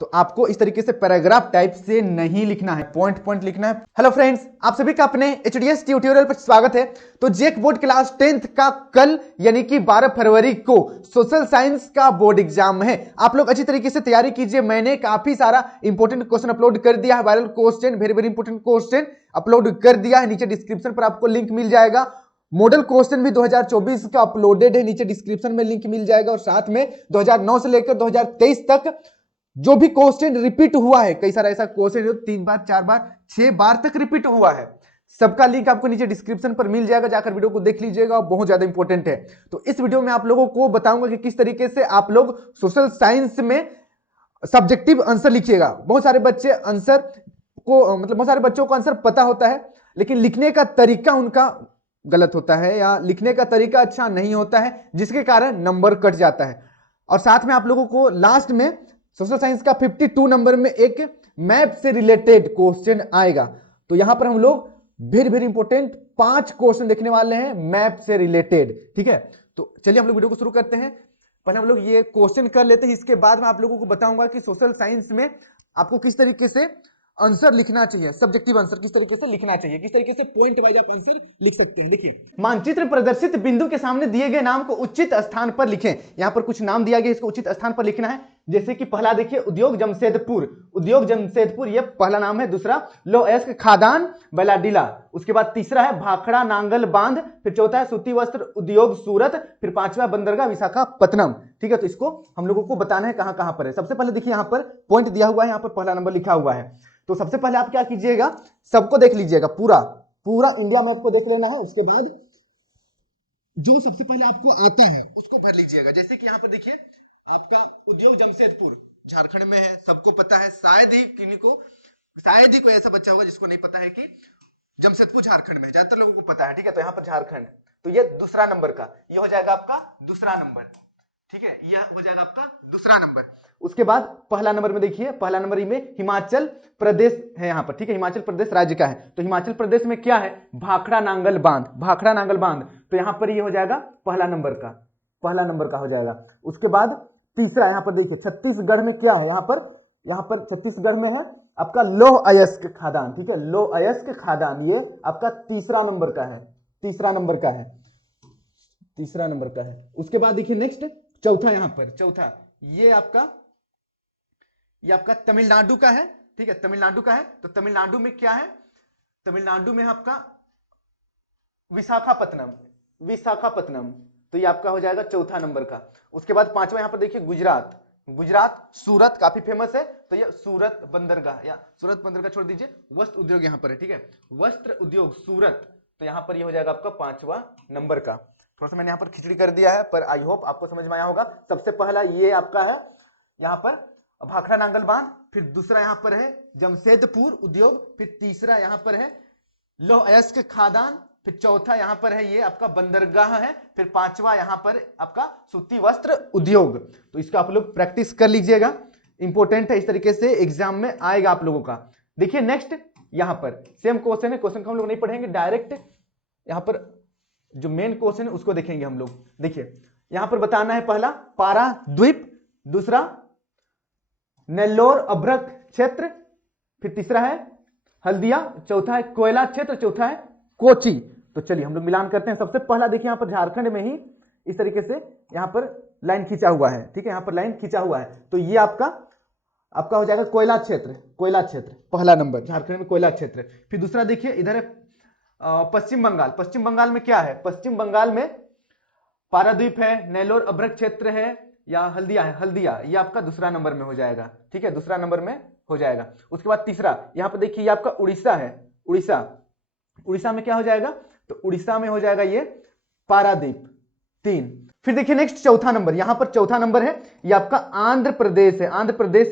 तो आपको इस तरीके से पैराग्राफ टाइप से नहीं लिखना है, पॉइंट पॉइंट लिखना है। हेलो फ्रेंड्स, आप सभी का अपने एचडीएस ट्यूटोरियल पर स्वागत है। तो जेक बोर्ड क्लास 10th का कल यानी कि 12 फरवरी को सोशल साइंस का बोर्ड एग्जाम है। आप लोग अच्छी तरीके से तैयारी कीजिए। मैंने काफी सारा इंपॉर्टेंट क्वेश्चन अपलोड कर दिया है, viral question, very very important question upload कर दिया है। नीचे डिस्क्रिप्शन पर आपको लिंक मिल जाएगा। मॉडल क्वेश्चन भी 2024 का अपलोडेड है, नीचे डिस्क्रिप्शन में लिंक मिल जाएगा। और साथ में 2009 से लेकर 2023 तक जो भी क्वेश्चन रिपीट हुआ है, कई सारा ऐसा क्वेश्चन जो 3 बार 4 बार 6 बार तक रिपीट हुआ है, सबका लिंक आपको नीचे डिस्क्रिप्शन पर मिल जाएगा, जाकर वीडियो को देख लीजिएगा। बहुत ज्यादा इंपॉर्टेंट है। तो इस वीडियो में आप लोगों को बताऊंगा कि किस तरीके से आप लोग सोशल साइंस में सब्जेक्टिव आंसर लिखिएगा। बहुत सारे बच्चे आंसर को बहुत सारे बच्चों को आंसर पता होता है, लेकिन लिखने का तरीका उनका गलत होता है या लिखने का तरीका अच्छा नहीं होता है, जिसके कारण नंबर कट जाता है। और साथ में आप लोगों को लास्ट में सोशल साइंस का 52 नंबर में एक मैप से रिलेटेड क्वेश्चन आएगा। तो यहां पर हम लोग वेरी वेरी इंपॉर्टेंट 5 क्वेश्चन देखने वाले हैं मैप से रिलेटेड। ठीक है, तो चलिए हम लोग वीडियो को शुरू करते हैं। पहले हम लोग ये क्वेश्चन कर लेते हैं, इसके बाद मैं आप लोगों को बताऊंगा कि सोशल साइंस में आपको किस तरीके से आंसर लिखना चाहिए, सब्जेक्टिव आंसर किस तरीके से लिखना चाहिए, किस तरीके से पॉइंट वाइज आप आंसर लिख सकते हैं। देखिए, मानचित्र प्रदर्शित बिंदु के सामने दिए गए नाम को उचित स्थान पर लिखें। यहां पर कुछ नाम दिया गया, इसको उचित स्थान पर लिखना है। जैसे कि पहला देखिए, उद्योग जमशेदपुर। उद्योग जमशेदपुर ये पहला नाम है। दूसरा लोएस्क खादान बैलाडीला। उसके बाद तीसरा है भाखड़ा नांगल बांध। फिर चौथा है सूती वस्त्र उद्योग सूरत। फिर पांचवा बंदरगाह विशाखापत्तनम। ठीक है, तो इसको हम लोगों को बताना है कहां कहां पर है। सबसे पहले देखिए, यहां पर पॉइंट दिया हुआ है, यहां पर पहला नंबर लिखा हुआ है। तो सबसे पहले आप क्या कीजिएगा, सबको देख लीजिएगा, पूरा पूरा इंडिया मैप को देख लेना है। उसके बाद जो सबसे पहले आपको आता है उसको भर लीजिएगा। जैसे कि यहाँ पर देखिए, आपका उद्योग जमशेदपुर झारखंड में है, सबको पता है। शायद ही कोई ऐसा बच्चा होगा जिसको नहीं पता है कि जमशेदपुर झारखंड में है। ज्यादातर लोगों को पता है। ठीक है, तो यहाँ पर झारखंड, तो ये दूसरा नंबर का, ये हो जाएगा आपका दूसरा नंबर। ठीक है, यह हो जाएगा आपका दूसरा नंबर। उसके बाद पहला नंबर में देखिए, पहला नंबर में हिमाचल प्रदेश है यहाँ पर। ठीक है, हिमाचल प्रदेश राज्य का है। तो हिमाचल प्रदेश में क्या है, भाखड़ा नांगल बांध। भाखड़ा नांगल बांध, तो यहाँ पर ये हो जाएगा पहला नंबर का, पहला नंबर का हो जाएगा। उसके बाद तीसरा यहाँ पर देखिए, छत्तीसगढ़ में क्या है, यहाँ पर छत्तीसगढ़ में है आपका लौह अयस्क खादान। ठीक है, लौह अयस्क खादान, ये आपका तीसरा नंबर का है, तीसरा नंबर का है, तीसरा नंबर का है। उसके बाद देखिए नेक्स्ट चौथा, यहाँ पर चौथा ये आपका तमिलनाडु का है। ठीक है, तमिलनाडु का है। तो तमिलनाडु में क्या है, तमिलनाडु में आपका विशाखापत्तनम, विशाखापत्तनम, तो ये आपका हो जाएगा चौथा नंबर का। उसके बाद पांचवा यहाँ पर देखिए गुजरात, गुजरात सूरत काफी फेमस है, तो ये सूरत बंदरगाह, या सूरत बंदरगाह छोड़ दीजिए, वस्त्र उद्योग यहाँ पर है। ठीक है, वस्त्र उद्योग सूरत, तो यहाँ पर ये हो जाएगा आपका 5वां नंबर का। थोड़ा सा मैंने यहाँ पर खिचड़ी कर दिया है, पर आई होप आपको समझ में आया होगा। सबसे पहला ये आपका है यहाँ पर भाखड़ा नांगल बांध, फिर दूसरा यहाँ पर है जमशेदपुर उद्योग, फिर तीसरा यहाँ पर है लौह अयस्क खादान, फिर चौथा यहाँ पर है ये आपका बंदरगाह है, फिर पांचवा यहाँ पर आपका सूती वस्त्र उद्योग। तो इसका आप लोग प्रैक्टिस कर लीजिएगा, इंपॉर्टेंट है, इस तरीके से एग्जाम में आएगा आप लोगों का। देखिए नेक्स्ट यहाँ पर सेम क्वेश्चन है, क्वेश्चन को हम लोग नहीं पढ़ेंगे, डायरेक्ट यहाँ पर जो मेन क्वेश्चन है उसको देखेंगे हम लोग। देखिए यहां पर बताना है, पहला पाराद्वीप, दूसरा नेल्लोर अभ्रक क्षेत्र, फिर तीसरा है हल्दिया, चौथा है कोयला क्षेत्र, चौथा है कोची। तो चलिए हम लोग मिलान करते हैं। सबसे पहला देखिए, यहां पर झारखंड में ही इस तरीके से यहां पर लाइन खींचा हुआ है। ठीक है, यहां पर लाइन खींचा हुआ है, तो ये आपका हो जाएगा कोयला क्षेत्र, कोयला क्षेत्र पहला नंबर, झारखंड में कोयला क्षेत्र। फिर दूसरा देखिए, इधर है पश्चिम बंगाल। पश्चिम बंगाल में क्या है, पश्चिम बंगाल में पाराद्वीप है, नेल्लोर अभ्रक क्षेत्र है, या हल्दिया है, हल्दिया, ये आपका दूसरा नंबर में हो जाएगा। ठीक है, दूसरा नंबर में हो जाएगा। उसके बाद तीसरा यहाँ पर देखिए, ये आपका उड़ीसा है, उड़ीसा, उड़ीसा में क्या हो जाएगा, तो उड़ीसा में हो जाएगा ये पारादीप 3। फिर देखिए नेक्स्ट चौथा नंबर, यहां पर चौथा नंबर है, ये आपका आंध्र प्रदेश है, आंध्र प्रदेश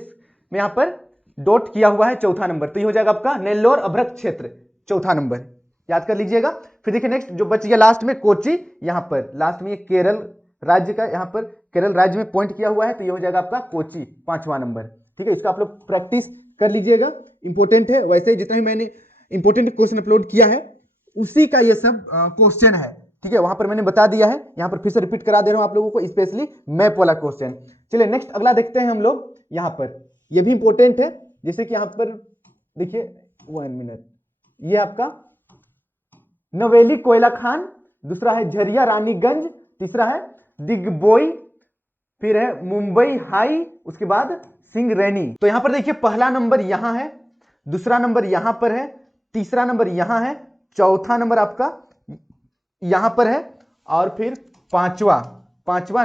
में यहां पर डॉट किया हुआ है चौथा नंबर, तो ये हो जाएगा आपका नेल्लोर अभ्रक क्षेत्र, चौथा नंबर, याद कर लीजिएगा। फिर देखिए नेक्स्ट जो बच गया लास्ट में कोची, यहां पर लास्ट में ये केरल राज्य का, यहां पर केरल राज्य में पॉइंट किया हुआ है, तो ये हो जाएगा आपका कोची 5वां नंबर। ठीक है, इसका आप लोग प्रैक्टिस कर लीजिएगा, इंपॉर्टेंट है। वैसे ही जितना ही मैंने इंपॉर्टेंट क्वेश्चन अपलोड किया है उसी का ये सब क्वेश्चन है। ठीक है, वहां पर मैंने बता दिया है, यहां पर फिर से रिपीट करा दे रहा हूं आप लोगों को, स्पेशली मैप वाला क्वेश्चन। चलिए नेक्स्ट अगला देखते हैं हम लोग। यहां पर ये भी इंपॉर्टेंट है। जैसे कि यहां पर देखिए 1 मिनट, ये आपका नवेली कोयला खान, दूसरा है झरिया रानीगंज, तीसरा है दिग्बोई, फिर है मुंबई हाई, उसके बाद सिंगरैनी। तो यहां पर देखिए पहला नंबर यहां है, दूसरा नंबर यहां पर है, तीसरा नंबर यहां है, चौथा नंबर आपका यहां पर है, और फिर पांचवा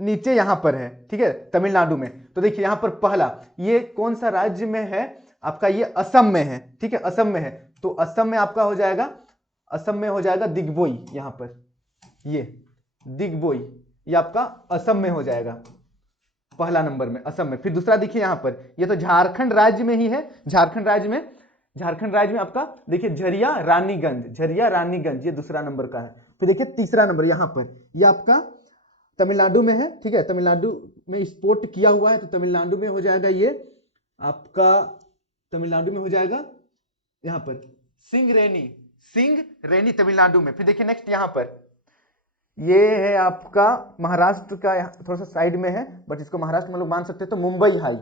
नीचे यहां पर है, ठीक है, तमिलनाडु में। तो देखिए यहां पर पहला, ये कौन सा राज्य में है आपका, ये असम में है, ठीक है, असम में है। तो असम में आपका हो जाएगा, असम में हो जाएगा दिग्बोई, यहां पर ये दिग्बोई, ये आपका असम में हो जाएगा पहला नंबर में, असम में। फिर दूसरा देखिए यहां पर, ये तो झारखंड राज्य में ही है, झारखंड राज्य में आपका देखिए झरिया रानीगंज, ये दूसरा नंबर का है। फिर देखिए तीसरा नंबर यहां पर, ये आपका तमिलनाडु में है, ठीक है, तमिलनाडु में स्पोर्ट किया हुआ है, तो तमिलनाडु में हो जाएगा ये आपका, तमिलनाडु में हो जाएगा यहां पर सिंगरैनी तमिलनाडु में। फिर देखिए नेक्स्ट यहां पर, ये है आपका महाराष्ट्र का, थोड़ा सा साइड में है, बट इसको महाराष्ट्र में लोग मान सकते हैं, तो मुंबई हाई,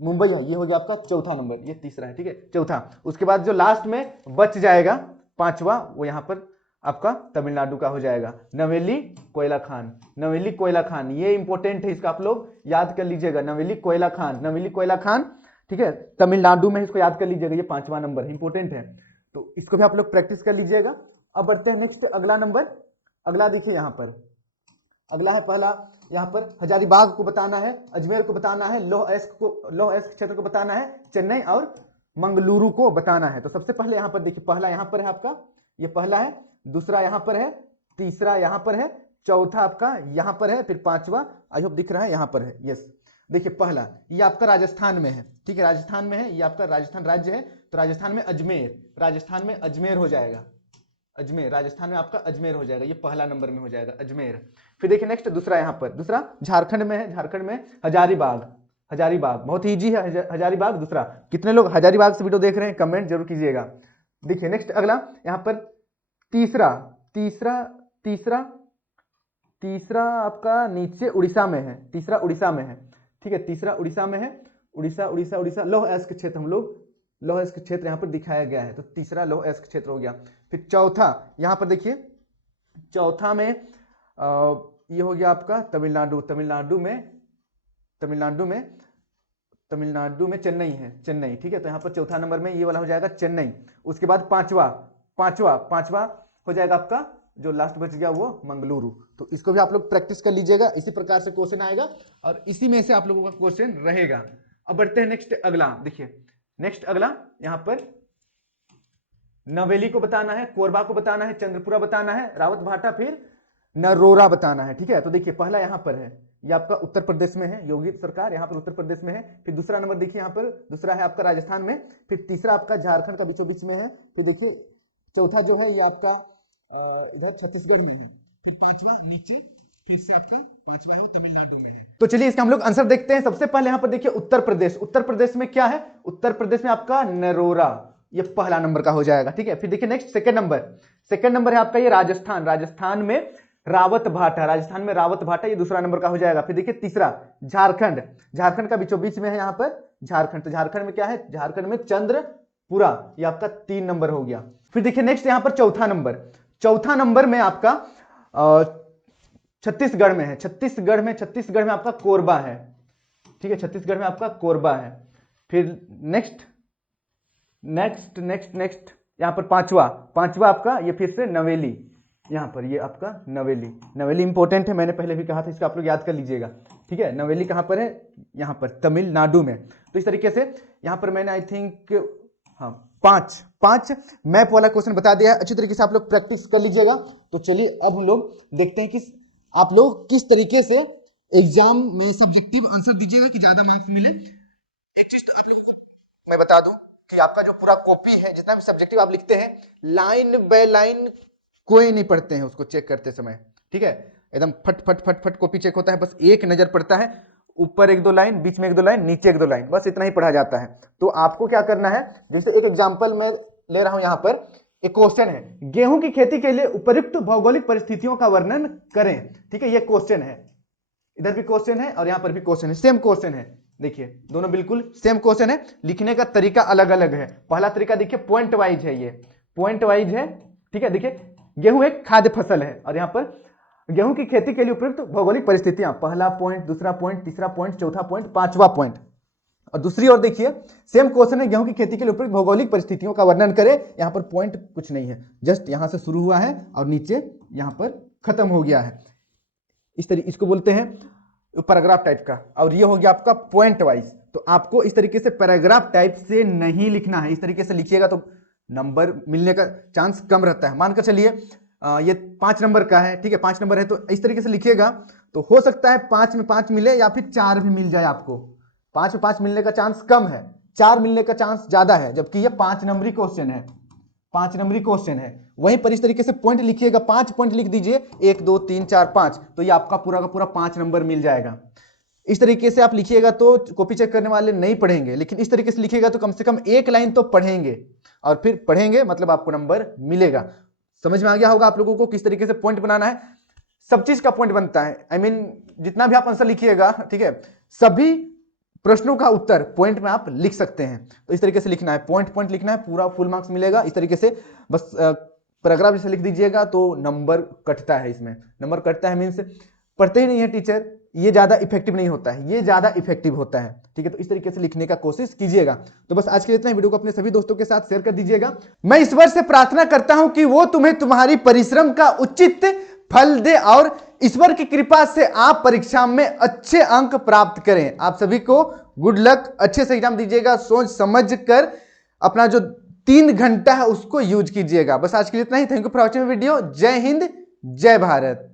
ये हो गया आपका चौथा नंबर, ये तीसरा है, ठीक है, चौथा। उसके बाद जो लास्ट में बच जाएगा पांचवा, वो यहां पर आपका तमिलनाडु का हो जाएगा नवेली कोयला खान, ये इंपॉर्टेंट है, इसका आप लोग याद कर लीजिएगा, नवेली कोयला खान, ठीक है, तमिलनाडु में, इसको याद कर लीजिएगा, ये पांचवा नंबर इंपॉर्टेंट है, तो इसको भी आप लोग प्रैक्टिस कर लीजिएगा। अब बढ़ते हैं नेक्स्ट, अगला नंबर, अगला देखिए यहां पर, अगला है पहला, यहां पर हजारीबाग को बताना है, अजमेर को बताना है, लौह अयस्क क्षेत्र को बताना है, चेन्नई और मंगलुरु को बताना है। तो सबसे पहले यहां पर देखिए, पहला यहां पर है आपका, ये पहला है, दूसरा यहां पर है, तीसरा यहां पर है, चौथा आपका यहां पर है, फिर पांचवा आई होप दिख रहा है यहां पर है, यस। देखिए पहला, ये आपका राजस्थान में है, ठीक है, राजस्थान में है, ये आपका राजस्थान राज्य है, तो राजस्थान में अजमेर हो जाएगा, राजस्थान में आपका अजमेर हो जाएगा, ये पहला नंबर में हो जाएगा अजमेर। फिर देखिए नेक्स्ट, दूसरा यहां पर, दूसरा झारखंड में है, झारखंड में हजारीबाग बहुत इजी है, हजारीबाग दूसरा। कितने लोग हजारीबाग से वीडियो देख रहे हैं कमेंट जरूर कीजिएगा। देखिए नेक्स्ट अगला यहां पर, तीसरा आपका नीचे उड़ीसा में है, ठीक है, तीसरा उड़ीसा में है, उड़ीसा लौह अयस्क क्षेत्र, हम लोग लौह अयस्क क्षेत्र यहां पर दिखाया गया है, तो तीसरा लौह अयस्क क्षेत्र हो गया। फिर चौथा यहां पर देखिए, चौथा में ये हो गया आपका तमिलनाडु में चेन्नई है, ठीक है, तो यहां पर चौथा नंबर में ये वाला हो जाएगा चेन्नई। उसके बाद पांचवा हो जाएगा आपका, जो लास्ट बच गया वो मंगलुरु। तो इसको भी आप लोग प्रैक्टिस कर लीजिएगा, इसी प्रकार से क्वेश्चन आएगा और इसी में से आप लोगों का क्वेश्चन रहेगा। अब बढ़ते हैं नेक्स्ट अगला, देखिए नेक्स्ट अगला यहां पर नवेली को बताना है, कोरबा को बताना है, चंद्रपुरा बताना है, रावत भाटा, फिर नरोरा बताना है, ठीक है। तो देखिए पहला यहां पर है, ये आपका उत्तर प्रदेश में है, योगी सरकार यहां पर उत्तर प्रदेश में है। फिर दूसरा नंबर देखिए यहां पर, दूसरा है आपका राजस्थान में, फिर तीसरा आपका झारखंड का बीचों बीच में है, फिर देखिए चौथा जो है ये आपका इधर छत्तीसगढ़ में है, फिर पांचवा नीचे, फिर से आपका पांचवा है वो तमिलनाडु में है। तो चलिए इसका हम लोग आंसर देखते हैं। सबसे पहले यहां पर देखिए उत्तर प्रदेश में क्या है, उत्तर प्रदेश में आपका नरोरा, ये पहला नंबर का हो जाएगा, ठीक है। फिर देखिए नेक्स्ट सेकंड नंबर है आपका ये राजस्थान में रावत भाटा, ये दूसरा नंबर का हो जाएगा। फिर देखिए तीसरा झारखंड का बीचों बीच में है यहाँ पर झारखंड, तो झारखंड में क्या है, झारखंड में चंद्रपुरा, ये आपका 3 नंबर हो गया। फिर देखिए नेक्स्ट यहाँ पर चौथा नंबर में आपका छत्तीसगढ़ में है, छत्तीसगढ़ में आपका कोरबा है, ठीक है, छत्तीसगढ़ में आपका कोरबा है। फिर नेक्स्ट यहां पर पांचवा आपका ये फिर से नवेली, यहां पर ये आपका नवेली इंपॉर्टेंट है, मैंने पहले भी कहा था, इसका आप लोग याद कर लीजिएगा, ठीक है। नवेली कहां पर है, यहां पर तमिलनाडु में। तो इस तरीके से यहां पर मैंने आई थिंक पांच मैप वाला क्वेश्चन बता दिया, अच्छी तरीके से आप लोग प्रैक्टिस कर लीजिएगा। तो चलिए अब हम लोग देखते हैं कि आप लोग किस तरीके से एग्जाम में सब्जेक्टिव आंसर दीजिएगा कि ज्यादा मार्क्स मिले। एक चीज तो आप मैं बता दूं कि आपका जो पूरा कॉपी है, जितना भी सब्जेक्टिव आप लिखते हैं, लाइन बाय लाइन कोई नहीं पढ़ते हैं उसको चेक करते समय, ठीक है, एकदम फट कॉपी चेक होता है, बस एक नजर पड़ता है, ऊपर 1-2 लाइन, बीच में 1-2 लाइन, नीचे 1-2 लाइन, बस इतना ही पढ़ा जाता है। तो आपको क्या करना है, जैसे एक एग्जांपल मैं ले रहा हूं यहां पर, एक क्वेश्चन है, गेहूं की खेती के लिए उपयुक्त भौगोलिक परिस्थितियों का वर्णन करें, ठीक है, ये क्वेश्चन है, इधर भी क्वेश्चन है और यहां पर भी क्वेश्चन है, सेम क्वेश्चन है, देखिए दोनों बिल्कुल सेम क्वेश्चन है, लिखने का तरीका अलग अलग है। पहला तरीका देखिए पॉइंट वाइज है, ये पॉइंट वाइज है, ठीक है। देखिए गेहूं एक खाद्य फसल है और यहाँ पर गेहूं की खेती के लिए उपयुक्त भौगोलिक परिस्थितियां, पहला पॉइंट, दूसरा पॉइंट, तीसरा पॉइंट, चौथा पॉइंट, पांचवा पॉइंट। और दूसरी ओर देखिए सेम क्वेश्चन है, गेहूं की खेती के लिए उपयुक्त भौगोलिक परिस्थितियों का वर्णन करें। यहां पर पॉइंट कुछ नहीं है, जस्ट यहां से शुरू हुआ है और नीचे यहां पर खत्म हो गया है। इस तरीके इसको बोलते हैं पैराग्राफ टाइप का, और ये हो गया आपका पॉइंट वाइज। तो आपको इस तरीके से पैराग्राफ टाइप से नहीं लिखना है, इस तरीके से लिखिएगा तो नंबर मिलने का चांस कम रहता है। मानकर चलिए ये 5 नंबर का है, ठीक है, 5 नंबर है तो इस तरीके से लिखिएगा तो हो सकता है 5 में 5 मिले या फिर 4 भी मिल जाए आपको। 5 में 5 मिलने का चांस कम है, 4 मिलने का चांस ज्यादा है, जबकि ये 5 नंबरी क्वेश्चन है, 5 नंबरी क्वेश्चन है। वहीं पर इस तरीके से पॉइंट लिखिएगा, 5 पॉइंट लिख दीजिए, 1 2 3 4 5, तो ये आपका पूरा का पूरा 5 नंबर मिल जाएगा। इस तरीके से आप लिखिएगा तो कॉपी चेक करने वाले नहीं पढ़ेंगे, लेकिन इस तरीके से लिखिएगा तो कम से कम एक लाइन तो पढ़ेंगे, और फिर पढ़ेंगे मतलब आपको नंबर मिलेगा। समझ में आ गया होगा आप लोगों को किस तरीके से पॉइंट बनाना है। सब चीज का पॉइंट बनता है, आई मीन जितना भी आप आंसर लिखिएगा, ठीक है, सभी प्रश्नों का उत्तर पॉइंट में आप लिख सकते हैं। तो इस तरीके से लिखना है, पॉइंट पॉइंट लिखना है, पूरा फुल मार्क्स मिलेगा। इस तरीके से बस पैराग्राफ जैसे लिख दीजिएगा तो नंबर कटता है, इसमें नंबर कटता है मीन्स पढ़ते ही नहीं है टीचर, ये ज्यादा इफेक्टिव नहीं होता है, ये ज्यादा इफेक्टिव होता है, ठीक है। तो इस तरीके से लिखने का कोशिश कीजिएगा। तो बस आज के लिए इतना ही, वीडियो को अपने सभी दोस्तों के साथ शेयर कर दीजिएगा। मैं ईश्वर से प्रार्थना करता हूं कि वो तुम्हें तुम्हारी परिश्रम का उचित फल दे और ईश्वर की कृपा से आप परीक्षा में अच्छे अंक प्राप्त करें। आप सभी को गुड लक, अच्छे से एग्जाम दीजिएगा, सोच समझ कर अपना जो 3 घंटा है उसको यूज कीजिएगा। बस आज के लिए इतना ही। Thank you for watching video. जय हिंद, जय भारत।